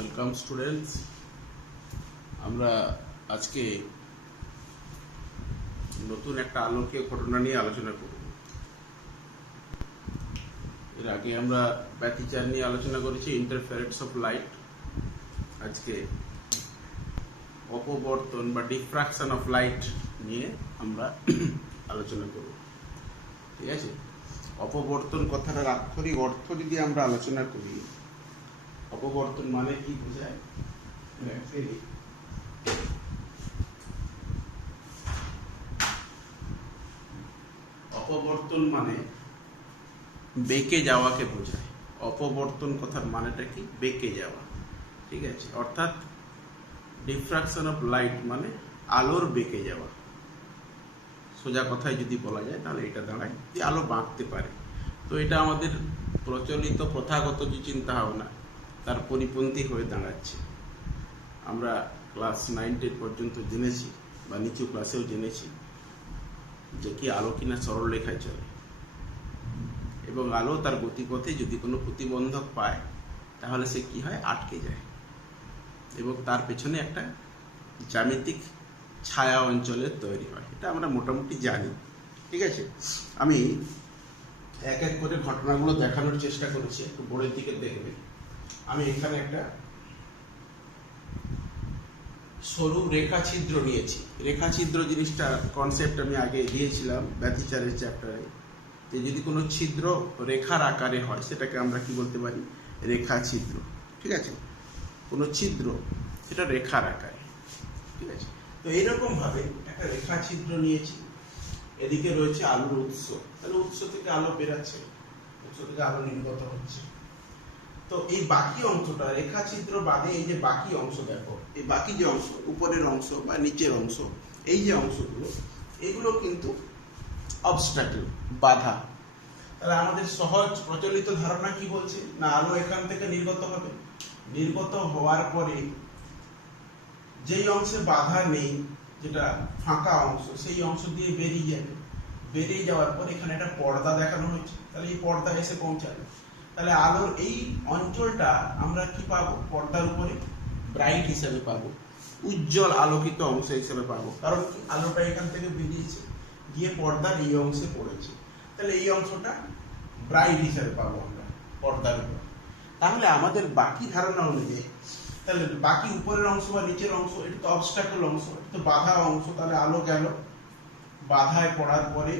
Welcome students. আমরা আজকে নতুন একটা আলোকীয় ঘটনা নিয়ে আলোচনা করব। এর আগে আমরা ব্যতিচার নিয়ে আলোচনা করেছি, ইন্টারফারেন্স অফ লাইট। আজকে অপবর্তন বা ডিফ্রাকশন অফ লাইট নিয়ে আমরা আলোচনা করব। ঠিক আছে, অপবর্তন কথাটার আক্ষরিক অর্থ যদি আমরা আলোচনা করি, অপবর্তন মানে কি বোঝায়? অপবর্তন মানে বেঁকে যাওয়াকে বোঝায়। অপবর্তন কথার মানেটা কি? বেঁকে যাওয়া। ঠিক আছে, অর্থাৎ ডিফ্রাকশন অফ লাইট মানে আলোর বেঁকে যাওয়া। সোজা কথায় যদি বলা যায় তাহলে এটা দাঁড়ায় যে আলো বাঁকতে পারে। তো এটা আমাদের প্রচলিত প্রথাগত যে চিন্তা ভাবনা তার পরিপন্থী হয়ে দাঁড়াচ্ছে। আমরা ক্লাস 9-10 পর্যন্ত জেনেছি বা নিচু ক্লাসেও জেনেছি যে কি আলো কিনা সরল রেখায় চলে, এবং আলো তার গতিপথে যদি কোনো প্রতিবন্ধক পায় তাহলে সে কি হয়? আটকে যায়, এবং তার পেছনে একটা জ্যামিতিক ছায়া অঞ্চলের তৈরি হয়। এটা আমরা মোটামুটি জানি। ঠিক আছে, আমি এক এক করে ঘটনাগুলো দেখানোর চেষ্টা করেছি, একটু বোর্ডের দিকে দেখবে। আমি এখানে একটা সরু রেখাছিদ্র নিয়েছি। রেখাছিদ্র জিনিসটা কনসেপ্ট আমি আগে দিয়েছিলাম ব্যতিচারের চ্যাপ্টারে, যে যদি কোনো ছিদ্র রেখার আকারে হয় সেটাকে আমরা কি বলতে পারি? রেখাছিদ্র। ঠিক আছে, কোনো ছিদ্র সেটা রেখার আকারে। ঠিক আছে, তো এইরকম ভাবে একটা রেখাছিদ্র নিয়েছি। এদিকে রয়েছে আলোর উৎস, তাহলে উৎস থেকে আলো বেরাচ্ছে, উৎস থেকে আলো নির্গত হচ্ছে। তো এই বাকি অংশটা রেখাছিদ্র বাদে এই যে বাকি অংশ দেখো, এই বাকি যে অংশ, উপরের অংশ বা নিচের অংশ, এই যে অংশগুলো, এগুলো কিন্তু অবস্ট্রাকল, বাধা। তাহলে আমাদের সহজ প্রচলিত ধারণা কি বলছে? না, আলো এখান থেকে নির্গত হবে, নির্গত হওয়ার পরে যেই অংশে বাধা নেই, যেটা ফাঁকা অংশ, সেই অংশ দিয়ে বেরিয়ে যাবে। বেরিয়ে যাওয়ার পর এখানে একটা পর্দা দেখানো হয়েছে, তাহলে এই পর্দা এসে পৌঁছাবে। তাহলে আলোর এই অঞ্চলটা আমরা কি পাবো? পর্দার উপরে ব্রাইট হিসেবে পাবো, উজ্জ্বল আলোকিত অংশ হিসেবে পাবো। কারণ কি? আলোটা এখান থেকে বেরিয়েছে, গিয়ে পর্দার এই অংশে পড়েছে। তাহলে এই অংশটা ব্রাইট হিসেবে পাবো আমরা পর্দার উপর। তাহলে আমাদের বাকি ধারণা অনুযায়ী, তাহলে বাকি উপরের অংশ বা নিচের অংশ, এটা তো অবস্ট্রাকল অংশ, এটা তো বাধা অংশ। তাহলে আলো গেল, বাধায় পড়ার পরে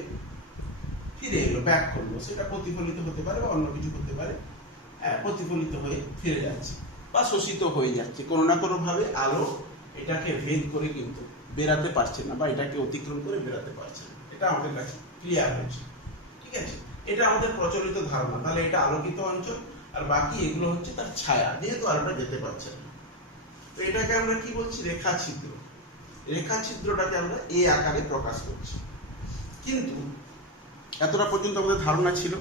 ফিরে এলো, ব্যাক করলো। সেটা প্রতিফলিত হতে পারে বা অন্য কিছু হতে পারে। প্রতিফলিত হয়ে ফিরে যাচ্ছে বা শোষিত হয়ে যাচ্ছে। কোনো না কোনো ভাবে আলো এটাকে ভেদ করে কিন্তু বেরাতে পারছে না, বা এটাকে অতিক্রম করে বেরাতে পারছে না। এটা আমাদের কাছে ক্লিয়ার হচ্ছে। ঠিক আছে, এটা আমাদের প্রচলিত ধারণা। তাহলে এটা আলোকিত অঞ্চল, আর বাকি এগুলো হচ্ছে তার ছায়া, যেহেতু আলোটা যেতে পারছে না। তো এটাকে আমরা কি বলছি? রেখাছিদ্র। রেখাছিদ্রটাকে আমরা এই আকারে প্রকাশ করছি। কিন্তু এতটা পর্যন্ত আমাদের ধারণা ছিল।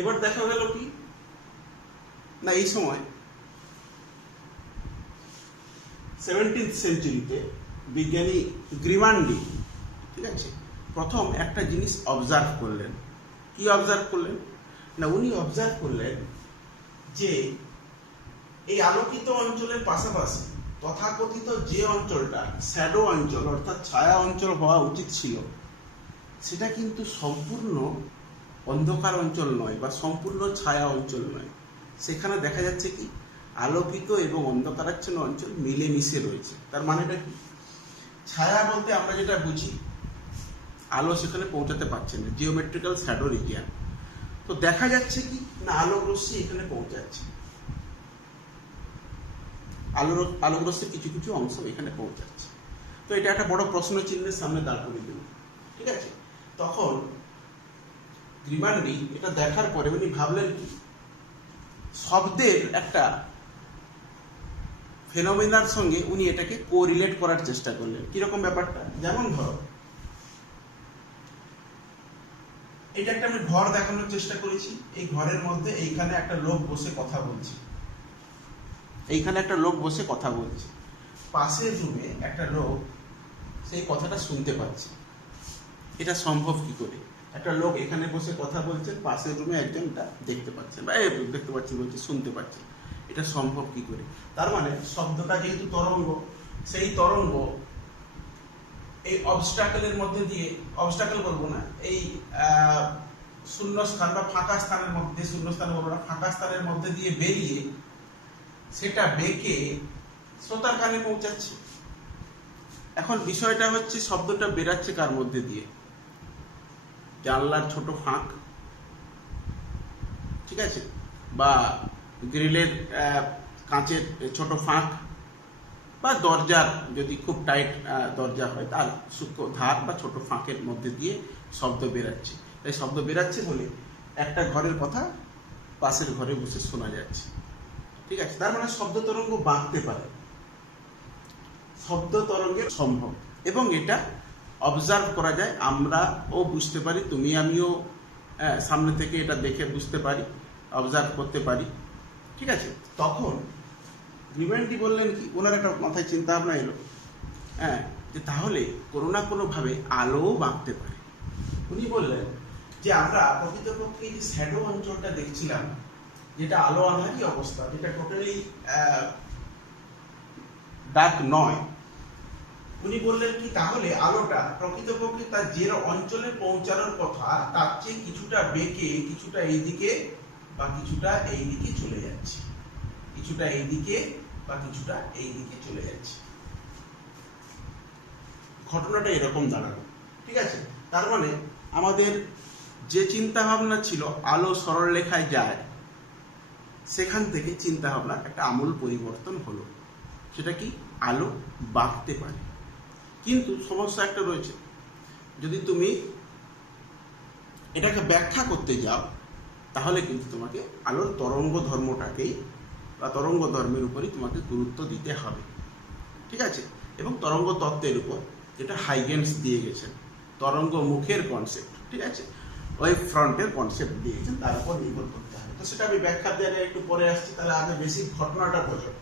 এবার দেখা গেল কি না, এই সময় 17th সেঞ্চুরিতে বিজ্ঞানী গ্রিমান্ডি, ঠিক আছে, প্রথম একটা জিনিস অবজার্ভ করলেন। কি অবজার্ভ করলেন? না, উনি অবজার্ভ করলেন যে এই আলোকিত অঞ্চলের পাশাপাশি তথাকথিত যে অঞ্চলটা শ্যাডো অঞ্চল, অর্থাৎ ছায়া অঞ্চল হওয়া উচিত ছিল, সেটা কিন্তু সম্পূর্ণ অন্ধকার অঞ্চল নয় বা সম্পূর্ণ ছায়া অঞ্চল নয়। সেখানে দেখা যাচ্ছে কি আলোকিত এবং অন্ধকারাচ্ছন্ন অঞ্চল মিলেমিশে রয়েছে। তার মানেটা কি? ছায়া বলতে আমরা যেটা বুঝি, আলো সেখানে পৌঁছাতে পারছে না, জিওমেট্রিক্যাল শ্যাডো রিজিয়ন। তো দেখা যাচ্ছে কি না, আলোক রশ্মি এখানে পৌঁছাচ্ছে, আলোক রশ্মির কিছু কিছু অংশ এখানে পৌঁছাচ্ছে। তো এটা একটা বড় প্রশ্ন চিহ্নের সামনে দাঁড় করিয়ে দেব। ঠিক আছে, তখন গ্রিমান্ডি এটা দেখার পরে উনি ভাবলেন কি, শব্দের একটা ফেনোমেনার সঙ্গে উনি এটাকে কোরিলেট করার চেষ্টা করলেন। কিরকম ব্যাপারটা? যেমন ধরো, এটা একটা আমি ঘর দেখানোর চেষ্টা করেছি। এই ঘরের মধ্যে এইখানে একটা লোক বসে কথা বলছে, এইখানে একটা লোক বসে কথা বলছে। পাশের রুমে একটা লোক সেই কথাটা শুনতে পাচ্ছে। এটা সম্ভব কি করে? একটা লোক এখানে বসে কথা বলছে, পাশের রুমে একজনটা দেখতে পাচ্ছে, বা দেখতে পাচ্ছি বলছে, শুনতে পাচ্ছে। এটা সম্ভব কি করে? তার মানে শব্দটা যেহেতু তরঙ্গ, সেই তরঙ্গ এই অবস্টাকেলের মধ্যে দিয়ে, অবস্টাকেল বলবো না, এই শূন্যস্থান বা ফাঁকা স্থানের মধ্যে, শূন্যস্থান বলবো না, ফাঁকা স্থানের মধ্যে দিয়ে বেরিয়ে সেটা বেঁকে শ্রোতার কানে পৌঁছাচ্ছে। এখন বিষয়টা হচ্ছে শব্দটা বেরাচ্ছে কার মধ্যে দিয়ে? জানলার ছোট ফাঁক, ঠিক আছে, বা গ্রিলের কাঁচের ছোট ফাঁক, বা দরজার যদি খুব টাইট দরজা হয় তার সূক্ষ্ম ধার বা ছোট ফাঁকের মধ্যে দিয়ে শব্দ বেরাচ্ছে। তাই শব্দ বেরাচ্ছে বলে একটা ঘরের কথা পাশের ঘরে বসে শোনা যাচ্ছে, ঠিক আছে। তার মানে শব্দ তরঙ্গ বাঁকতে পারে, শব্দ তরঙ্গের সম্ভব, এবং এটা অবজার্ভ করা যায়, আমরাও বুঝতে পারি, তুমি আমিও সামনে থেকে এটা দেখে বুঝতে পারি, অবজার্ভ করতে পারি, ঠিক আছে। তখন গ্রিমেন্টি বললেন কি, ওনার একটা মাথায় চিন্তা ভাবনা এলো, যে তাহলে কোনো না কোনোভাবে আলোও বাঁকতে পারে। উনি বললেন যে আমরা প্রকৃতপক্ষে যে শ্যাডো অঞ্চলটা দেখছিলাম, যেটা আলো আঁধারি অবস্থা, যেটা টোটালি ডার্ক নয়, উনি বললেন কি তাহলে আলোটা প্রকৃতপক্ষে তার যে অঞ্চলে পৌঁছানোর কথা তার চেয়ে কিছুটা বেঁকে, কিছুটা এইদিকে বা কিছুটা এইদিকে চলে যাচ্ছে, কিছুটা এইদিকে বা কিছুটা এইদিকে চলে যাচ্ছে। ঘটনাটা এরকম দাঁড়ালো, ঠিক আছে। তার মানে আমাদের যে চিন্তা ভাবনা ছিল আলো সরল রেখায় যায়, সেখান থেকে চিন্তা ভাবনা একটা আমূল পরিবর্তন হলো। সেটা কি? আলো বাঁকতে পারে। কিন্তু সমস্যা একটা রয়েছে, যদি তুমি এটাকে ব্যাখ্যা করতে যাও তাহলে কিন্তু তোমাকে আলোর তরঙ্গ ধর্মটাকেই বা তরঙ্গ ধর্মের উপরই তোমাকে গুরুত্ব দিতে হবে, ঠিক আছে। এবং তরঙ্গ তত্ত্বের উপর যেটা হাইগেন্স দিয়ে গেছেন, তরঙ্গ মুখের কনসেপ্ট, ঠিক আছে, ওই ফ্রন্টের কনসেপ্ট দিয়ে গেছেন, তার উপর নির্ভর করতে হবে। তো সেটা আমি ব্যাখ্যা দেওয়ার একটু পরে আসছি। তাহলে আগে বেসিক ঘটনাটা বোঝো,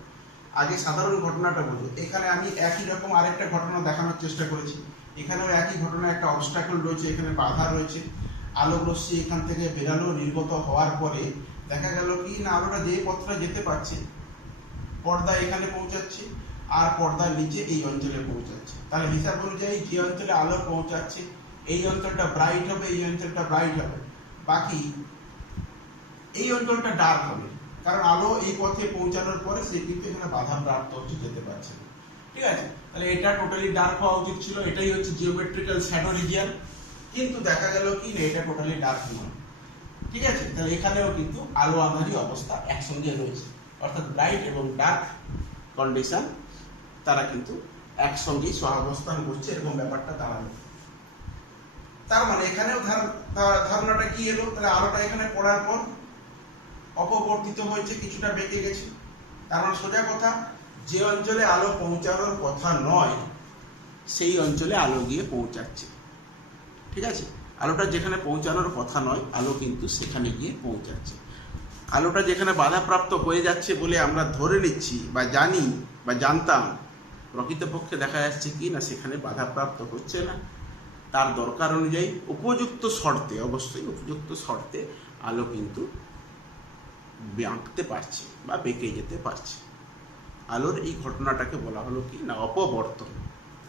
আগে সাধারণ ঘটনাটা বোঝো। এখানে আমি একই রকম আরেকটা ঘটনা দেখানোর চেষ্টা করেছি। এখানেও একই ঘটনা, একটা অবস্টাকল রয়েছে, এখানে বাধা রয়েছে। আলোক রশ্মি এখান থেকে বেরালো, নির্গত হওয়ার পরে দেখা গেল কি না, আলোটা যে পথটা যেতে পারছে, পর্দা এখানে পৌঁছাচ্ছে আর পর্দার নিচে এই অঞ্চলে পৌঁছাচ্ছে। তাহলে হিসাব অনুযায়ী যে অঞ্চলে আলো পৌঁছাচ্ছে এই অঞ্চলটা ব্রাইট হবে, এই অঞ্চলটা ব্রাইট হবে, বাকি এই অঞ্চলটা ডার্ক হবে, কারণ আলো এই পথে পৌঁছানোর পরে সে কিন্তু এখানে বাধা প্রাপ্ত হচ্ছে, যেতে পারছে না, ঠিক আছে। তাহলে এটা টোটালি ডার্ক হওয়া উচিত ছিল, এটাই হচ্ছে জিওমেট্রিক্যাল শ্যাডো রিজিয়ন, কিন্তু দেখা গেল কি না এটা টোটালি ডার্ক নয়, ঠিক আছে। তাহলে এখানেও কিন্তু আলো আঁধারি অবস্থা একসঙ্গে রয়েছে, অর্থাৎ ব্রাইট এবং ডার্ক কন্ডিশন তারা কিন্তু একসঙ্গেই সহাবস্থান করছে, এরকম ব্যাপারটা দাঁড়ালো। তার মানে এখানেও ধারণাটা কি এলো, তাহলে আলোটা এখানে পড়ার পর অপবর্তিত হয়েছে, কিছুটা বেঁকে গেছে। তার মানে সোজা কথা, যে অঞ্চলে আলো পৌঁছানোর কথা নয় সেই অঞ্চলে আলো গিয়ে পৌঁছাচ্ছে, ঠিক আছে। আলোটা যেখানে পৌঁছানোর কথা নয় আলো কিন্তু সেখানে গিয়ে পৌঁছাচ্ছে। আলোটা যেখানে বাধাপ্রাপ্ত হয়ে যাচ্ছে বলে আমরা ধরে নিচ্ছি বা জানি বা জানতাম, প্রকৃতপক্ষে দেখা যাচ্ছে কি না সেখানে বাধাপ্রাপ্ত হচ্ছে না। তার দরকার অনুযায়ী উপযুক্ত শর্তে, অবশ্যই উপযুক্ত শর্তে আলো কিন্তু বাঁকতে পারছে বা বেঁকে যেতে পারছে। আলোর এই ঘটনাটাকে বলা হলো কি না অপবর্তন।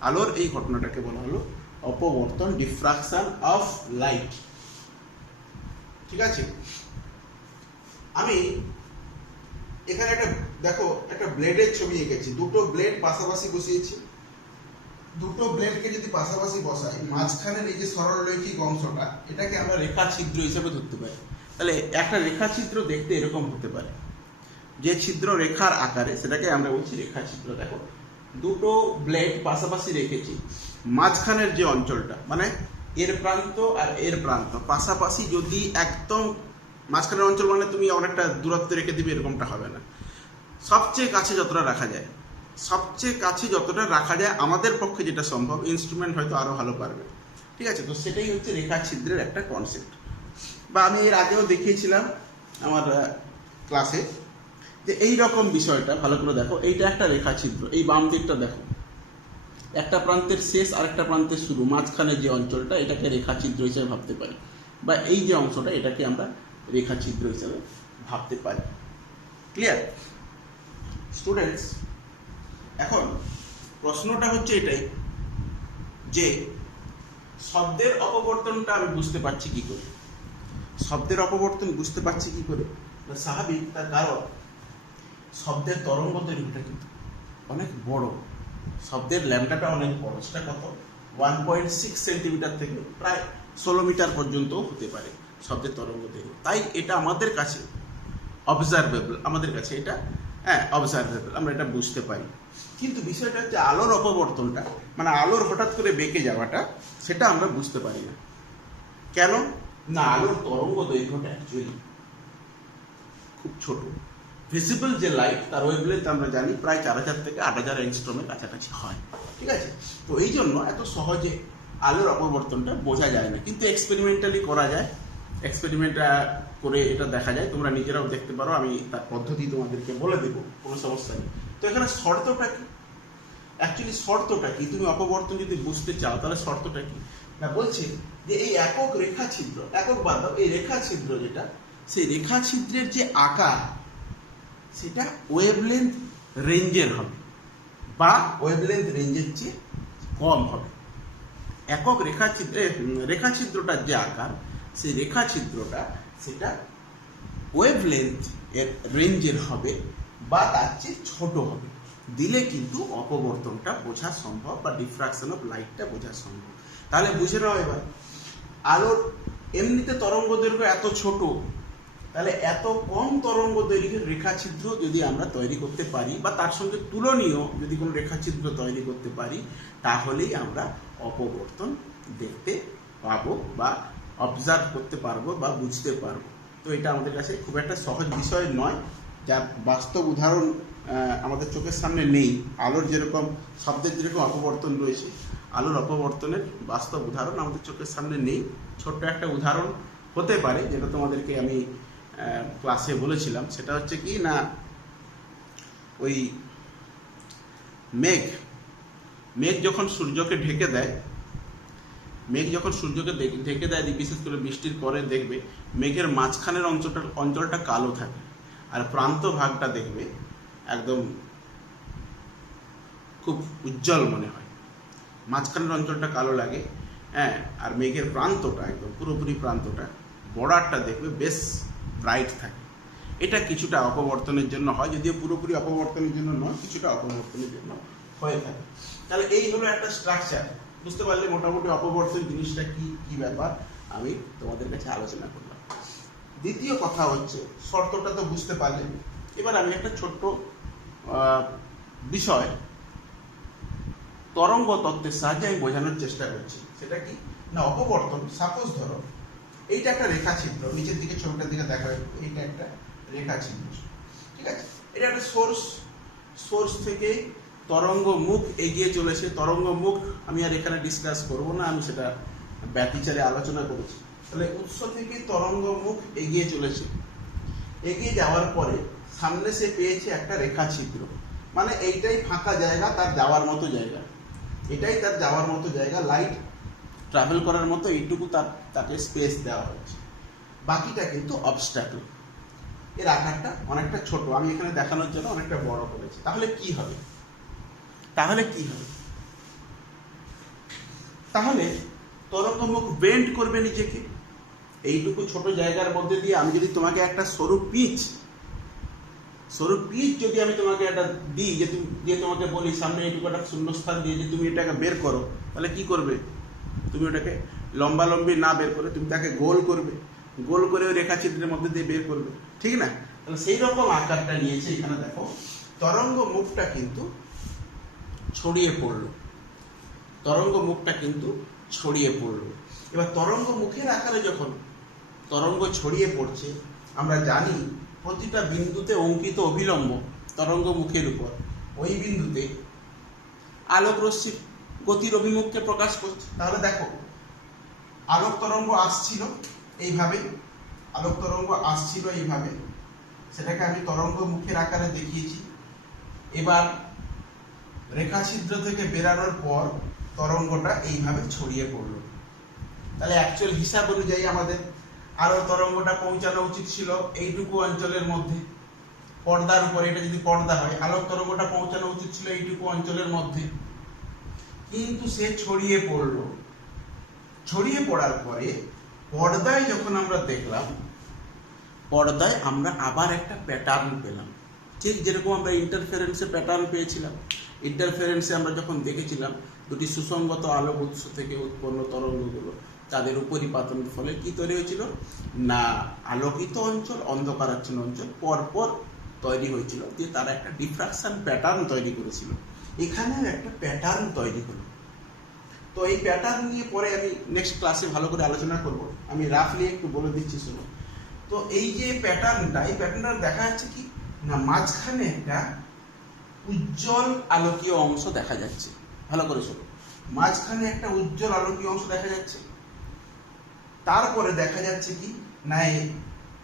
আলোর এই ঘটনাটাকে বলা হলো অপবর্তন, ডিফ্রাকশন অফ লাইট, ঠিক আছে। আমি এখানে একটা দেখো একটা ব্লেডের ছবি এঁকেছি, দুটো ব্লেড পাশাপাশি বসিয়েছি। দুটো ব্লেডকে যদি পাশাপাশি বসাই, মাঝখানের এই যে সরলরৈখিক অংশটা এটাকে আমরা রেখা ছিদ্র হিসেবে ধরতে পারি। তাহলে একটা রেখা ছিদ্র দেখতে এরকম হতে পারে, যে ছিদ্র রেখার আকারে সেটাকে আমরা বলছি রেখা ছিদ্র। দেখো দুটো ব্লেড পাশাপাশি রেখেছি, মাঝখানের যে অঞ্চলটা মানে এর প্রান্ত আর এর প্রান্ত পাশাপাশি যদি একদম মাঝখানের অঞ্চল মানে তুমি অনেকটা দূরত্ব রেখে দিবে এরকমটা হবে না, সবচেয়ে কাছে যতটা রাখা যায়, সবচেয়ে কাছে যতটা রাখা যায় আমাদের পক্ষে যেটা সম্ভব, ইনস্ট্রুমেন্ট হয়তো আরো ভালো পারবে, ঠিক আছে। তো সেটাই হচ্ছে রেখা ছিদ্রের একটা কনসেপ্ট। বা আমি এর আগেও দেখিয়েছিলাম আমার ক্লাসে যে এই রকম বিষয়টা ভালো করে দেখো, এইটা একটা রেখা ছিদ্র, এই বাম দিকটা দেখো, একটা প্রান্তের শেষ আর একটা প্রান্তের শুরু, মাঝখানে যে অঞ্চলটা এটাকে রেখা ছিদ্র হিসেবে ভাবতে পারি, বা এই যে অংশটা এটাকে আমরা রেখা ছিদ্র হিসেবে ভাবতে পারি। ক্লিয়ার? স্টুডেন্টস, এখন প্রশ্নটা হচ্ছে এটাই যে শব্দের অপবর্তনটা আমি বুঝতে পারছি কি করে। শব্দের অপবর্তন বুঝতে পারছি কি করে? স্বাভাবিক, তার কারণ শব্দের তরঙ্গ দৈর্ঘ্যটা কিন্তু অনেক বড়, শব্দের ল্যাম্বডাটা অনেক বড়। সেটা কত? 1.6 সেন্টিমিটার থেকে প্রায় 16 মিটার পর্যন্ত হতে পারে শব্দের তরঙ্গ দৈর্ঘ্য। তাই এটা আমাদের কাছে অবজারভেবল, আমাদের কাছে এটা অবজারভেবল, আমরা এটা বুঝতে পারি। কিন্তু বিষয়টা হচ্ছে আলোর অপবর্তনটা, মানে আলোর হঠাৎ করে বেঁকে যাওয়াটা, সেটা আমরা বুঝতে পারি না। কেন না? আলোর তরঙ্গ দৈর্ঘ্যটা অ্যাকচুয়ালি খুব ছোট। ভিজিবল যে লাইট, তার ওয়েভলেন্থ আমরা জানি প্রায় 4000 থেকে 8000 অ্যাংস্ট্রমের কাছাকাছি হয়, ঠিক আছে? তো এই জন্য এত সহজে আলোর অপবর্তনটা বোঝা যায় না, কিন্তু এক্সপেরিমেন্টালি করা যায়। এক্সপেরিমেন্ট করে এটা দেখা যায়, তোমরা নিজেরাও দেখতে পারো, আমি তার পদ্ধতি তোমাদেরকে বলে দেবো, কোনো সমস্যা নেই। তো এখানে শর্তটা কি? অ্যাকচুয়ালি শর্তটা কি? তুমি অপবর্তন যদি বুঝতে চাও তাহলে শর্তটা কি না, বলছে যে এই একক রেখা ছিদ্র, একক বাদ দাও, এই রেখা ছিদ্র যেটা, সেই রেখা ছিদ্রের যে আকার সেটা ওয়েভলেন্থ রেঞ্জের হবে বা ওয়েভলেন্থ রেঞ্জের চেয়ে কম হবে। একক রেখা ছিদ্রটার যে আকার, সেই রেখা ছিদ্রটা সেটা ওয়েভলেন্থ এর রেঞ্জের হবে বা তার চেয়ে ছোট হবে। দিলে কিন্তু অপবর্তনটা বোঝা সম্ভব বা ডিফ্রাকশন অফ লাইটটা বোঝা সম্ভব। তাহলে বুঝে নাও এবার, আলোর এমনিতে তরঙ্গ দৈর্ঘ্য এত ছোট, তাহলে এত কম তরঙ্গ দৈর্ঘ্যের রেখাছিদ্র যদি আমরা তৈরি করতে পারি বা তার সঙ্গে তুলনীয় যদি কোনো রেখাছিদ্র তৈরি করতে পারি, তাহলেই আমরা অপবর্তন দেখতে পাবো বা অবজার্ভ করতে পারবো বা বুঝতে পারবো। তো এটা আমাদের কাছে খুব একটা সহজ বিষয় নয়, যার বাস্তব উদাহরণ আমাদের চোখের সামনে নেই। আলোর যেরকম শব্দের যেরকম অপবর্তন রয়েছে, আলোর অপবর্তনের বাস্তব উদাহরণ আমাদের চোখের সামনে নেই। ছোট্ট একটা উদাহরণ হতে পারে, যেটা তোমাদেরকে আমি ক্লাসে বলেছিলাম। সেটা হচ্ছে কি না, ওই মেঘ যখন সূর্যকে ঢেকে দেয়, বিশেষ করে বৃষ্টির পরে দেখবে মেঘের মাঝখানের অঞ্চলটা কালো থাকে, আর প্রান্ত ভাগটা দেখবে একদম খুব উজ্জ্বল মনে হয়। মাঝখানের অঞ্চলটা কালো লাগে, আর মেঘের প্রান্তটা একদম পুরোপুরি প্রান্তটা, বর্ডারটা দেখবে বেশ ব্রাইট থাকে। এটা কিছুটা অপবর্তনের জন্য হয়, যদিও পুরোপুরি অপবর্তনের জন্য নয়, কিছুটা অপবর্তনের জন্য হয়ে থাকে। তাহলে এই হলো একটা স্ট্রাকচার। বুঝতে পারলে মোটামুটি অপবর্তন জিনিসটা কি ব্যাপার আমি তোমাদের কাছে আলোচনা করলাম। দ্বিতীয় কথা হচ্ছে, শর্তটা তো বুঝতে পারলে। এবার আমি একটা ছোট্ট বিষয় তরঙ্গ তত্ত্বের সাহায্যে আমি বোঝানোর চেষ্টা করছি। সেটা কি না, অপবর্তন, সাপোজ ধরো এইটা একটা রেখা ছিদ্র, নিচের দিকে ছবিটার দিকে দেখা যাবে, এইটা একটা রেখা ছিদ্র, ঠিক আছে? এটা একটা সোর্স থেকে তরঙ্গ মুখ এগিয়ে চলেছে। তরঙ্গ মুখ আমি আর এখানে ডিসকাস করবো না, আমি সেটা ব্যতিচারে আলোচনা করেছি। তাহলে উৎস থেকে তরঙ্গ মুখ এগিয়ে চলেছে, এগিয়ে যাওয়ার পরে সামনে সে পেয়েছে একটা রেখা ছিদ্র, মানে এইটাই ফাঁকা জায়গা, তার যাওয়ার মতো জায়গা, এটাই তার যাওয়ার মতো জায়গা, লাইট ট্রাভেল করার মতো এইটুকু তাকে স্পেস দেওয়া হয়েছে। বাকিটা কিন্তু অবস্ট্যাকল, এর আকারটা অনেকটা ছোট, আমি এখানে দেখানোর জন্য অনেকটা বড় করেছি। তাহলে কি হবে? তাহলে তরঙ্গমুখ বেন্ড করবে নিজেকে এইটুকু ছোট জায়গার মধ্যে দিয়ে। আমি যদি তোমাকে একটা সরু পিচ যদি আমি তোমাকে একটা দিই, যে তোমাকে বলি সামনে এইটুকু একটা শূন্যস্থান দিয়ে যে তুমি এটাকে বের করো, তাহলে কি করবে? তুমি ওটাকে লম্বালম্বি না বের করে তুমি তাকে গোল করে ওই রেখাচিত্রের মধ্যে দিয়ে বের করবে, ঠিক না? তাহলে সেই রকম আকারটা নিয়েছে। এখানে দেখো তরঙ্গ মুখটা কিন্তু ছড়িয়ে পড়লো। এবার তরঙ্গ মুখের আকারে যখন তরঙ্গ ছড়িয়ে পড়ছে, আমরা জানি প্রতিটা বিন্দুতে অঙ্কিত অভিলম্ব তরঙ্গ মুখের উপর, ওই বিন্দুতে আলোক রশ্মির গতির অভিমুখকে প্রকাশ করছে। তাহলে দেখো আলোক তরঙ্গ আসছিল এইভাবে, সেটাকে আমি তরঙ্গ মুখের আকারে দেখিয়েছি। এবার রেখা ছিদ্র থেকে বেরানোর পর তরঙ্গটা এইভাবে ছড়িয়ে পড়ল। তাহলে অ্যাকচুয়াল হিসাব অনুযায়ী আমাদের আলো তরঙ্গটা পৌঁছানো উচিত ছিল এইটুকু অঞ্চলের মধ্যে, পর্দার উপরে, এটা যদি পর্দা হয়, আলোক তরঙ্গটা পৌঁছানো উচিত ছিল এইটুকু অঞ্চলের মধ্যে, কিন্তু সে ছড়িয়ে পড়লো। ছড়িয়ে পড়ার পরে পর্দায় যখন আমরা দেখলাম, পর্দায় আমরা আবার একটা প্যাটার্ন পেলাম, ঠিক যেরকম আমরা ইন্টারফারেন্সে প্যাটার্ন পেয়েছিলাম। ইন্টারফারেন্সে আমরা যখন দেখেছিলাম দুটি সুসংগত আলোক উৎস থেকে উৎপন্ন তরঙ্গগুলো তাদের উপরিপাতনের ফলে কি তৈরি হয়েছিল না, আলোকিত অঞ্চল, অন্ধকারাচ্ছন্ন অঞ্চল পরপর তৈরি হয়েছিল, দিয়ে তারা একটা ডিফ্রাকশন প্যাটার্ন তৈরি করেছিল। এখানেও একটা প্যাটার্ন তৈরি হলো। তো এই প্যাটার্ন নিয়ে পরে আমি নেক্সট ক্লাসে ভালো করে আলোচনা করব, আমি রাফলি একটু বলে দিচ্ছি শুনো। তো এই যে প্যাটার্নটা, এই প্যাটার্নটা দেখা যাচ্ছে কি না, মাঝখানে একটা উজ্জ্বল আলোকীয় অংশ দেখা যাচ্ছে। ভালো করে শোনো, মাঝখানে একটা উজ্জ্বল আলোকীয় অংশ দেখা যাচ্ছে। তারপরে দেখা যাচ্ছে কি না, এই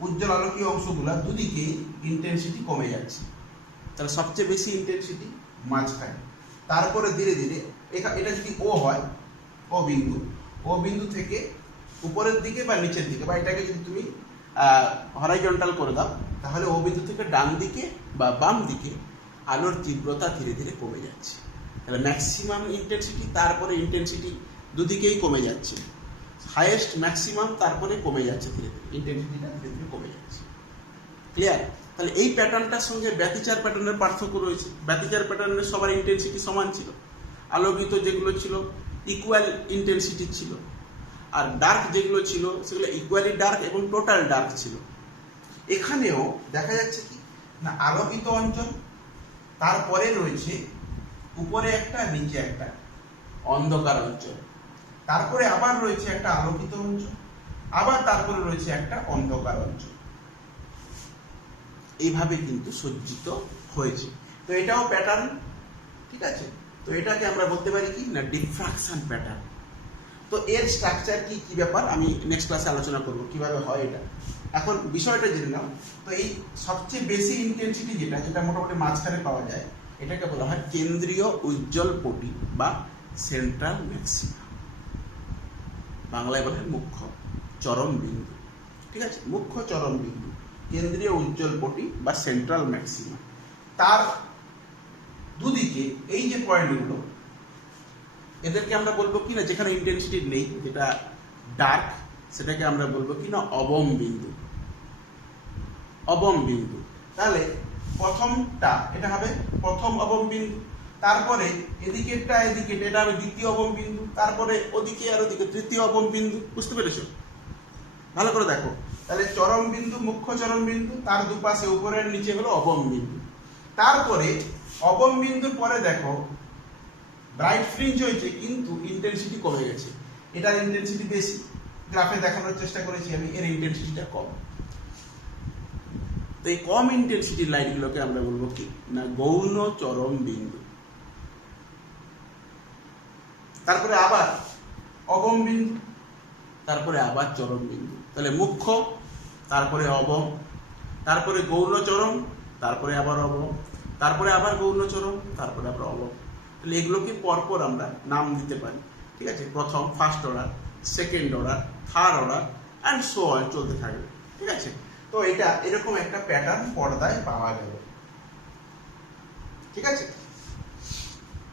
উজ্জ্বল আলোকীয় অংশগুলো দুদিকেই ইন্টেন্সিটি কমে যাচ্ছে। তাহলে সবচেয়ে বেশি ইন্টেন্সিটি মাঝখানে। তারপরে ধীরে ধীরে এটা যদি ও হয়, ও বিন্দু থেকে উপরের দিকে বা নিচের দিকে, বা এটাকে যদি তুমি হরাইজন্টাল করে দাও, তাহলে ও বিন্দু থেকে ডান দিকে বা বাম দিকে আলোর তীব্রতা ধীরে ধীরে কমে যাচ্ছে। তাহলে ম্যাক্সিমাম ইন্টেন্সিটি, তারপরে ইন্টেন্সিটি দুদিকেই কমে যাচ্ছে, হাইয়েস্ট ম্যাক্সিমাম, তারপরে কমে যাচ্ছে ধীরে ধীরে, ইন্টেন্সিটিটা ধীরে ধীরে কমে যাচ্ছে। ক্লিয়ার? তাহলে এই প্যাটার্নটার সঙ্গে ব্যতিচার প্যাটার্নের পার্থক্য রয়েছে। ব্যতিচার প্যাটার্নের সবার ইন্টেন্সিটি সমান ছিল, আলোকিত যেগুলো ছিল ইকুয়াল ইন্টেন্সিটি ছিল, আর ডার্ক যেগুলো ছিল সেগুলো ইকুয়ালি ডার্ক এবং টোটাল ডার্ক ছিল। এখানেও দেখা যাচ্ছে কি না, আলোকিত অঞ্চল, তারপরে রয়েছে উপরে একটা নিচে একটা অন্ধকার অঞ্চল, তারপরে আবার রয়েছে একটা আলোকিত অঞ্চল, আবার তারপরে রয়েছে একটা অন্ধকার অঞ্চল। এইভাবে কিন্তু সজ্জিত হয়েছে। তো এটাও প্যাটার্ন, ঠিক আছে? তো এটাকে আমরা বলতে পারি কি না, ডিফ্রাকশন প্যাটার্ন। তো এর স্ট্রাকচার কি কি ব্যাপার আমি নেক্সট ক্লাসে আলোচনা করব, কিভাবে হয় এটা। এখন বিষয়টা জেনে নাও। তো এই সবচেয়ে বেশি ইন্টেন্সিটি যেটা মোটামুটি মাঝখানে পাওয়া যায়, এটাকে বলা হয় কেন্দ্রীয় উজ্জ্বল পটি বা সেন্ট্রাল ম্যাক্সিমা। বাংলায় বলে মুখ্য চরম বিন্দু, ঠিক আছে? মুখ্য চরম বিন্দু, কেন্দ্রীয় উজ্জ্বল পটি বা সেন্ট্রাল ম্যাক্সিমা। তার দুদিকে এই যে পয়েন্টগুলো, এদেরকে আমরা বলবো কি না, যেখানে ইন্টেন্সিটি নেই, যেটা ডার্ক, সেটাকে আমরা বলবো কি না অবম বিন্দু। অবম বিন্দু। তাহলে প্রথমটা এটা হবে প্রথম অবম বিন্দু, তারপরে এদিকেরটা এটা হবে দ্বিতীয় অবম বিন্দু, তারপরে ওদিকে আর ওদিকে তৃতীয় অবম বিন্দু। বুঝতে পেরেছো? ভালো করে দেখো। তাহলে চরম বিন্দু, মুখ্য চরম বিন্দু, তার দুপাশে উপরের নিচে হলো অবম বিন্দু। তারপরে অবম বিন্দুর পরে দেখো ব্রাইট ফ্রিঞ্জ হয়েছে, কিন্তু ইন্টেন্সিটি কমে গেছে। এটার ইন্টেন্সিটি বেশি, গ্রাফে দেখানোর চেষ্টা করেছি আমি, এর ইন্টেন্সিটিটা কম। তো এই কম ইন্টেন্সিটির লাইনগুলোকে আমরা বলবো কি না গৌণ চরম বিন্দু। তারপরে আবার অবম বিন্দু, তারপরে আবার চরম বিন্দু। তাহলে মুখ্য, তারপরে অবম, তারপরে গৌণ চরম, তারপরে আবার অবম, তারপরে আবার গৌণ চরম, তারপরে আবার অবম। তাহলে এগুলোকে পরপর আমরা নাম দিতে পারি, ঠিক আছে? প্রথম, first order, second order, third order and so on, চলতে থাকবে, ঠিক আছে? তো এটা এরকম একটা প্যাটার্ন পর্দায় পাওয়া গেল, ঠিক আছে?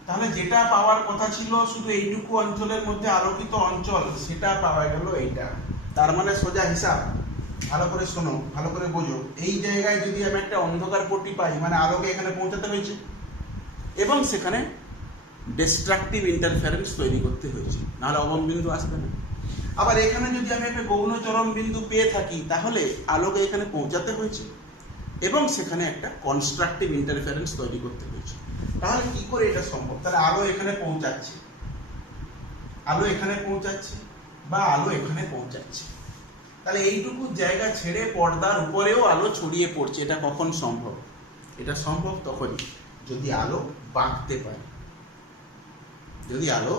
তাহলে যেটা পাওয়ার কথা ছিল শুধু এইটুকু অঞ্চলের মধ্যে আলোকিত অঞ্চল, সেটা পাওয়া গেল এইটা। তার মানে সোজা হিসাব, ভালো করে শোনো, ভালো করে বোঝো। এই জায়গায় যদি আমি একটা অন্ধকার পট্টি পাই, মানে আলোকে এখানে পৌঁছাতে হয়েছে এবং সেখানে ডিস্ট্রাকটিভ ইন্টারফারেন্স তৈরি করতে হয়েছে, নাহলে অবম বিন্দু আসবে না। আবার এখানে যদি আমি একটা গৌণ চরম বিন্দু পেয়ে থাকি, তাহলে আলোকে এখানে পৌঁছাতে হয়েছে এবং সেখানে একটা কনস্ট্রাকটিভ ইন্টারফারেন্স তৈরি করতে হয়েছে। তাহলে কি করে এটা সম্ভব? তাহলে আলো এখানে পৌঁছাচ্ছে, আলো এখানে পৌঁছাচ্ছে বা আলো এখানে পৌঁছাচ্ছে, তাহলে এইটুকু জায়গা ছেড়ে পর্দার উপরেও আলো ছড়িয়ে পড়ছে। এটা কখন সম্ভব? এটা সম্ভব তখনই যদি আলো বাঁকতে পারে, যদি আলো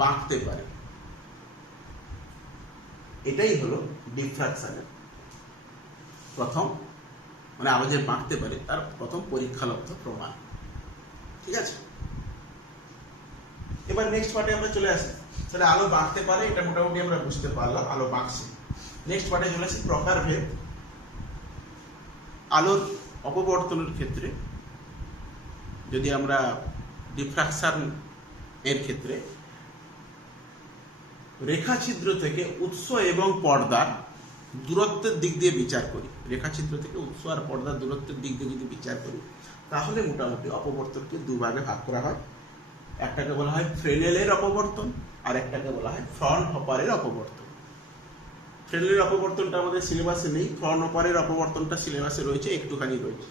বাঁকতে পারে। এটাই হলো ডিফ্রাকশনের প্রথম, মানে আলো যে বাঁকতে পারে তার প্রথম পরীক্ষালব্ধ প্রমাণ, ঠিক আছে? এবার নেক্সট পার্টে আমরা চলে আসি। তাহলে আলো বাঁকতে পারে, এটা মোটামুটি আমরা বুঝতে পারলাম, আলো বাঁকছে। নেক্সট পার্টে চলে আসি প্রকারভেদ। আলোর অপবর্তনের ক্ষেত্রে যদি আমরা ডিফ্রাকশন এর ক্ষেত্রে রেখাছিদ্র থেকে উৎস এবং পর্দার দূরত্বের দিক দিয়ে বিচার করি, রেখাছিদ্র থেকে উৎস আর পর্দার দূরত্বের দিক দিয়ে যদি বিচার করি, তাহলে মোটামুটি অপবর্তনকে দুভাগে ভাগ করা হয়। একটাকে বলা হয় ফ্রেনেলের অপবর্তন আর একটাকে বলা হয় ফ্রন্ট হপারের অপবর্তন। ফ্রেনেলের অপবর্তনটা আমাদের সিলেবাসে নেই, ফ্রন্ট হপারের অপবর্তনটা সিলেবাসে রয়েছে, একটুখানি রয়েছে।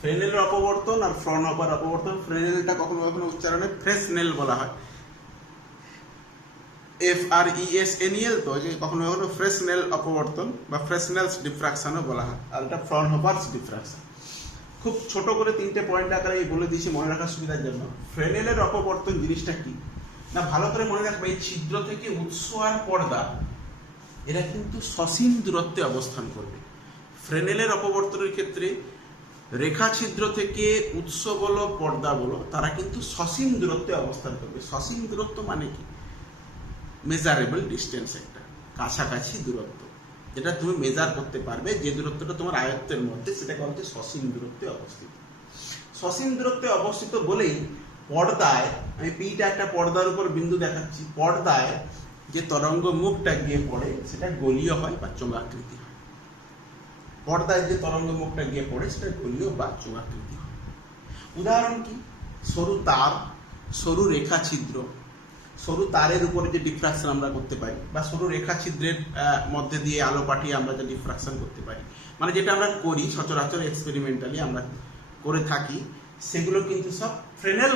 ফ্রেনেলের অপবর্তন আর ফ্রন্ট হপার অপবর্তন, ফ্রেনেলটা কখনো কখনো উচ্চারণে ফ্রেসনেল বলা হয়, FRESNEL, তো কখনো কখনো ফ্রেসনেল অপবর্তন বা ফ্রেসনেলস ডিফ্রাকশনও বলা হয়, আর এটা ফ্রন্ট হপারস ডিফ্রাকশন। খুব ছোট করে 3টে পয়েন্ট আকারে বলে দিয়েছি মনে রাখার সুবিধার জন্য। ফ্রেনেলের অপবর্তন জিনিসটা কি না, ভালো করে মনে রাখবে, এই ছিদ্র থেকে উৎস আর পর্দা এরা কিন্তু সসীম দূরত্বে অবস্থান করবে। ফ্রেনেলের অপবর্তনের ক্ষেত্রে রেখা ছিদ্র থেকে উৎস বলো পর্দা বলো, তারা কিন্তু সসীম দূরত্বে অবস্থান করবে। সসীম দূরত্ব মানে কি? মেজারেবল ডিস্টেন্স, একটা কাছাকাছি দূরত্ব, যেটা তুমি মেজার করতে পারবে, যে দূরত্বটা তোমার আয়ত্তের মধ্যে, সেটাকে বলতে সসীম দূরত্বে অবস্থিত। সসীম দূরত্বে অবস্থিত বলেই পর্দায়, আমি পিটা একটা পর্দার উপর বিন্দু দেখাচ্ছি, পর্দায় যে তরঙ্গ মুখটা গিয়ে পড়ে সেটা গোলীয় হয় বা চোঙাকৃতি হয়। পর্দায় যে তরঙ্গ মুখটা গিয়ে পড়ে সেটা গোলীয় বা চোঙাকৃতি হয়। উদাহরণ কি? সরু তার, সরু রেখা ছিদ্র, সরু তারের উপরে যে ডিফ্রাকশন আমরা করতে পারি, বা সরু রেখা ছিদ্রের মধ্যে দিয়ে আলো পাঠিয়ে আমরা যে ডিফ্রাকশন করতে পারি, মানে যেটা আমরা করি সচরাচর এক্সপেরিমেন্টালি আমরা করে থাকি, সেগুলো কিন্তু সব ফ্রেনেল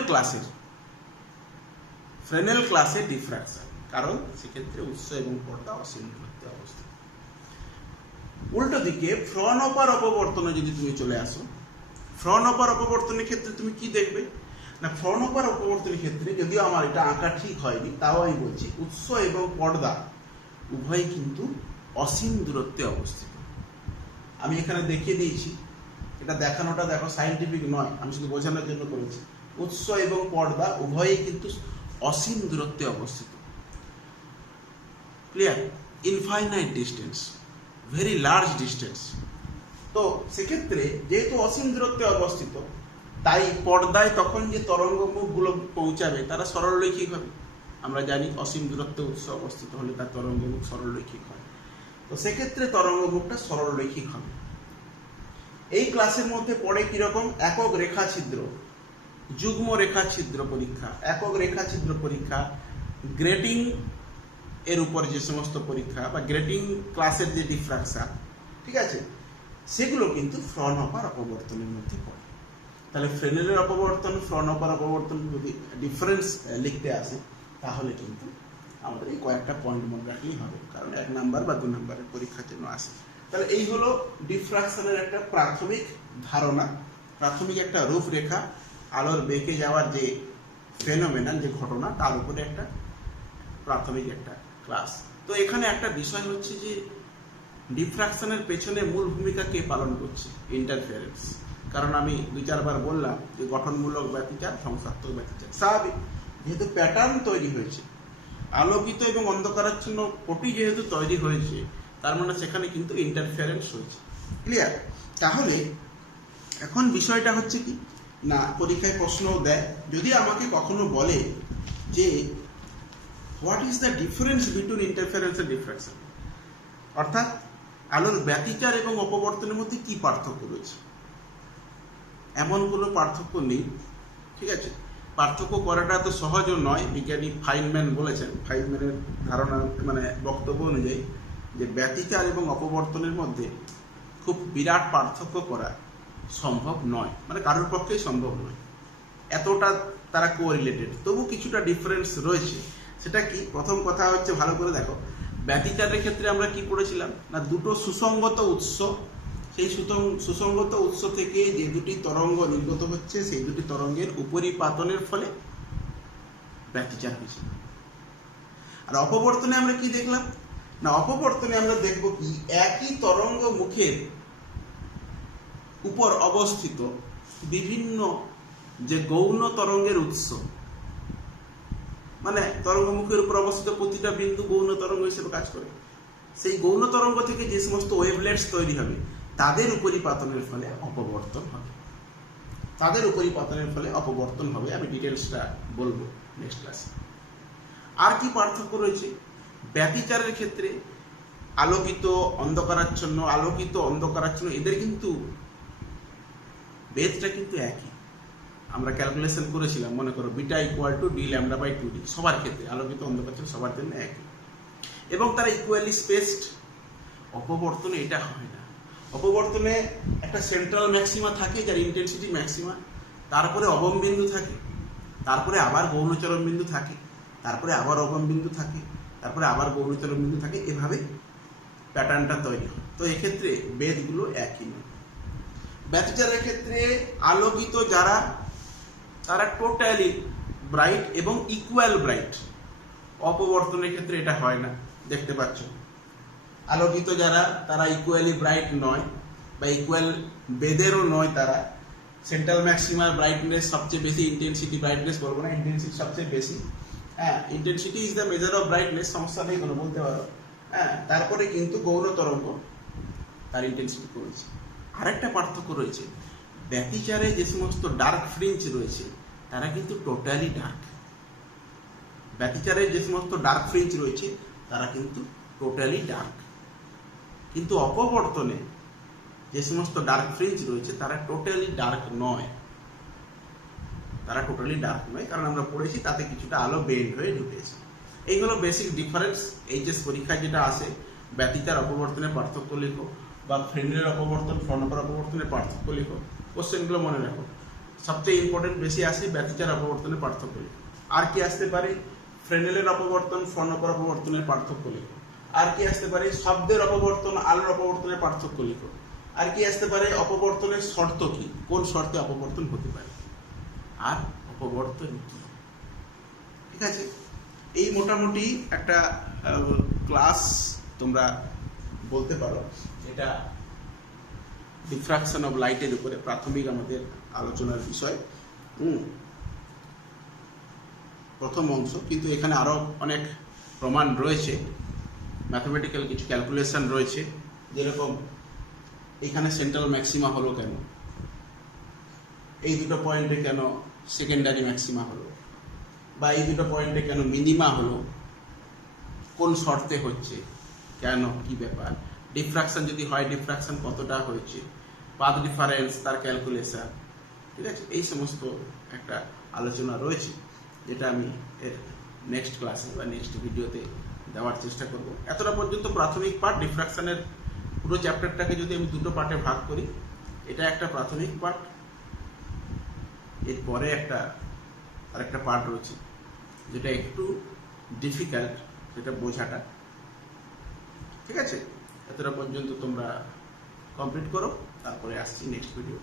ক্লাসের ডিফ্রাকশন, কারণ সেক্ষেত্রে উৎস এবং পর্দা অসীম দূরত্বে অবস্থিত। উল্টো দিকে ফ্রন্ট হপার অপবর্তনে যদি তুমি চলে আসো, ফ্রন্ট হপার অপবর্তনের ক্ষেত্রে তুমি কি দেখবে না, ফ্রন্ট হপার অপবর্তনের ক্ষেত্রে, যদিও আমার এটা আঁকা ঠিক হয়নি, তাও আমি বলছি, উৎস এবং পর্দা উভয়ই কিন্তু অসীম দূরত্বে অবস্থিত। আমি এখানে দেখিয়ে দিয়েছি, এটা দেখানোটা দেখো সায়েন্টিফিক নয়, আমি শুধু বোঝানোর জন্য করেছি। উৎস এবং পর্দা উভয়ই কিন্তু অসীম দূরত্বে অবস্থিত। Clear? Infinite distance, very large distance. তো সেক্ষেত্রে যেহেতু অসীম দূরত্বে অবস্থিত, তাই পর্দায় তখন যে তরঙ্গ মুখগুলো পৌঁছাবে তারা সরলরৈখিক হবে। আমরা জানি অসীম দূরত্বে উৎস অবস্থিত হলে তার তরঙ্গ মুখ সরলরৈখিক হয়, তো সেক্ষেত্রে তরঙ্গ মুখটা সরলরৈখিক হবে। এই ক্লাসের মধ্যে পড়ে কিরকম একক রেখা ছিদ্র, যুগ্ম রেখা ছিদ্র পরীক্ষা, একক রেখা ছিদ্র পরীক্ষা, গ্রেটিং এর উপর যে সমস্ত পরীক্ষা বা গ্রেটিং ক্লাসের যে ডিফ্রাকশন, ঠিক আছে, সেগুলো কিন্তু ফ্রন্ট হপার অপবর্তনের মধ্যে পড়ে। তাহলে ফ্রেনেলের অপবর্তন, ফ্রন্ট হপার অপবর্তন যদি ডিফারেন্স লিখতে আসে, তাহলে কিন্তু আমাদের এই কয়েকটা পয়েন্ট মনে রাখলেই হবে, কারণ 1 নাম্বার বা 2 নাম্বারের পরীক্ষার জন্য আসে। তাহলে এই হলো ডিফ্রাকশনের একটা প্রাথমিক ধারণা, প্রাথমিক একটা রূপরেখা, আলোর বেঁকে যাওয়ার যে ফেনোমেনন, যে ঘটনা, তার উপরে একটা প্রাথমিক একটা ক্লাস। তো এখানে একটা বিষয় হচ্ছে যে ডিফ্রাকশনের পেছনে মূল ভূমিকা কে পালন করছে? ইন্টারফেরেন্স। কারণ আমি 2-4 বার বললাম যে গঠনমূলক ব্যতিচার, ধ্বংসাত্মক ব্যতিচার, স্বাভাবিক, যেহেতু প্যাটার্ন তৈরি হয়েছে, আলোকিত এবং অন্ধকারাচ্ছন্ন পটি যেহেতু তৈরি হয়েছে, তার মানে সেখানে কিন্তু ইন্টারফেরেন্স হয়েছে। ক্লিয়ার? তাহলে এখন বিষয়টা হচ্ছে কি না, পরীক্ষায় প্রশ্নও দেয়, যদি আমাকে কখনো বলে যে what is the difference between interference and diffraction, অর্থাৎ আলোর ব্যতিচার এবং অপবর্তনের মধ্যে কি পার্থক্য রয়েছে, এমন কোনো পার্থক্য নেই। ঠিক আছে, পার্থক্য করাটা তো সহজও নয়। বিজ্ঞানী ফাইনম্যান বলেছেন, ফাইনম্যানের ধারণা মানে বক্তব্য অনুযায়ী, যে ব্যতিচার এবং অপবর্তনের মধ্যে খুব বিরাট পার্থক্য করা সম্ভব নয়, মানে কারোর পক্ষেই সম্ভব নয়, এতটা তারা কোরিলেটেড। তবু কিছুটা ডিফারেন্স রয়েছে। সেটা কি? প্রথম কথা হচ্ছে, ভালো করে দেখো, ব্যতিচারের ক্ষেত্রে আমরা কি পড়েছিলাম না, দুটো সুসংগত উৎস, সেই সুসংগত উৎস থেকে যে দুটি তরঙ্গ নির্গত হচ্ছে, সেই দুটি তরঙ্গের উপরিপাতনের ফলে ব্যতিচার হয়েছে। আর অপবর্তনে আমরা কি দেখলাম না, অপবর্তনে আমরা দেখব কি, একই তরঙ্গ মুখের উপর অবস্থিত বিভিন্ন যে গৌণ তরঙ্গের উৎস, মানে তরঙ্গ মুখের উপর অবস্থিত প্রতিটা বিন্দু গৌণ তরঙ্গ হিসেবে কাজ করে। সেই গৌণ তরঙ্গ থেকে যে সমস্ত ওয়েভলেটস তৈরি হবে, তাদের উপরিপাতনের ফলে অপবর্তন হবে। তাদের উপরিপাতনের ফলে অপবর্তন হবে। আমি ডিটেলসটা বলবো নেক্সট ক্লাসে। আর কি পার্থক্য রয়েছে? ব্যতিচারের ক্ষেত্রে আলোকিত অন্ধকারাচ্ছন্ন, আলোকিত অন্ধকারাচ্ছন্ন, এদের কিন্তু বেদটা কিন্তু একই। আমরা ক্যালকুলেশন করেছিলাম, মনে করো beta equal to d lambda by 2d, সবার ক্ষেত্রে আলোকিত অন্ধকারাচ্ছন্ন সবার জন্য একই, এবং তারা ইকুয়ালি স্পেসড। অপবর্তনে এটা হয় না। অপবর্তনে একটা সেন্ট্রাল ম্যাক্সিমা থাকে যার ইন্টেন্সিটি ম্যাক্সিমা, তারপরে অবম বিন্দু থাকে, তারপরে আবার গৌণচরণ বিন্দু থাকে, তারপরে আবার অবম বিন্দু থাকে, তারপরে আবার গৌণচরণ বিন্দু থাকে, এভাবে প্যাটার্নটা তৈরি হয়। তো এক্ষেত্রে বেদগুলো একই নয়। ব্যতিচারের ক্ষেত্রে আলোকিত যারা, তারা টোটালি ব্রাইট এবং ইকুয়াল ব্রাইট। অপবর্তনের ক্ষেত্রে এটা হয় না, দেখতে পাচ্ছ। আলোকিত যারা, তারা ইকুয়ালি ব্রাইট নয়, বা ইকুয়াল বেদেরও নয়। তারা সেন্ট্রাল ম্যাক্সিমার ব্রাইটনেস সবচেয়ে বেশি, ইন্টেন্সিটি ব্রাইটনেস বলবো না, ইন্টেন্সিটি সবচেয়ে বেশি। হ্যাঁ, intensity is the measure of brightness, সমস্যা নেই কোনো, বলতে পারো। হ্যাঁ, তারপরে কিন্তু গৌণ তরঙ্গ তার ইন্টেন্সিটি কমেছে। আরেকটা পার্থক্য রয়েছে, ব্যতিচারে যে সমস্ত ডার্ক ফ্রিঞ্জ রয়েছে তারা কিন্তু টোটালি ডার্ক। ব্যতিচারে যে সমস্ত ডার্ক ফ্রিঞ্জ রয়েছে তারা কিন্তু টোটালি ডার্ক। কিন্তু অপবর্তনে যে সমস্ত ডার্ক ফ্রিঞ্জ রয়েছে তারা টোটালি ডার্ক নয়। তারা টোটালি ডার্ক নয়, কারণ আমরা পড়েছি তাতে কিছুটা আলো বেন্ড হয়ে ঢুকেছে। এই হলো বেসিক ডিফারেন্স। এইচএস পরীক্ষায় যেটা আসে, ব্যতিচার অপবর্তনের পার্থক্য লেখো, বা ফ্রেনেলের অপবর্তন ফ্রনকের অপবর্তনের পার্থক্য লেখো। কোশ্চেনগুলো মনে রাখো। সবচেয়ে ইম্পর্টেন্ট বেশি আসে ব্যতিচার অপবর্তনের পার্থক্য লেখো। আর কি আসতে পারে? ফ্রেনেলের অপবর্তন ফ্রনকের অপবর্তনের পার্থক্য লেখো। আর কি আসতে পারে? শব্দের অপবর্তন আলোর অপবর্তনের পার্থক্য লেখো। আর কি আসতে পারে? অপবর্তনের শর্ত কি, কোন শর্তে অপবর্তন হতে পারে, আর অপবর্তন কি। ঠিক আছে, এই মোটামুটি একটা ক্লাস তোমরা বলতে পারো। এটা ডিফ্রাকশন অফ লাইটের উপরে প্রাথমিক আমাদের আলোচনার বিষয়, প্রথম অংশ। কিন্তু এখানে আরো অনেক প্রমাণ রয়েছে, ম্যাথমেটিক্যাল কিছু ক্যালকুলেশন রয়েছে। যেরকম এখানে সেন্ট্রাল ম্যাক্সিমা হলো কেন, এই দুটো পয়েন্টে কেন সেকেন্ডারি ম্যাক্সিমা হলো, বা এই দুটো পয়েন্টে কেন মিনিমা হলো, কোন শর্তে হচ্ছে, কেন, কি ব্যাপার, ডিফ্রাকশন যদি হয় ডিফ্রাকশন কতটা হয়েছে, পাথ ডিফারেন্স, তার ক্যালকুলেশন। ঠিক আছে, এই সমস্ত একটা আলোচনা রয়েছে, যেটা আমি এর নেক্সট ক্লাসে বা নেক্সট ভিডিওতে দেওয়ার চেষ্টা করব। এতটা পর্যন্ত প্রাথমিক পার্ট। ডিফ্রাকশনের পুরো চ্যাপ্টারটাকে যদি আমি দুটো পার্টে ভাগ করি, এটা একটা প্রাথমিক পার্ট, এরপরে আরেকটা পার্ট রয়েছে যেটা একটু ডিফিকাল্ট, সেটা বোঝাটা। ঠিক আছে, এতটা পর্যন্ত তোমরা কমপ্লিট করো, তারপরে আসছি নেক্সট ভিডিও।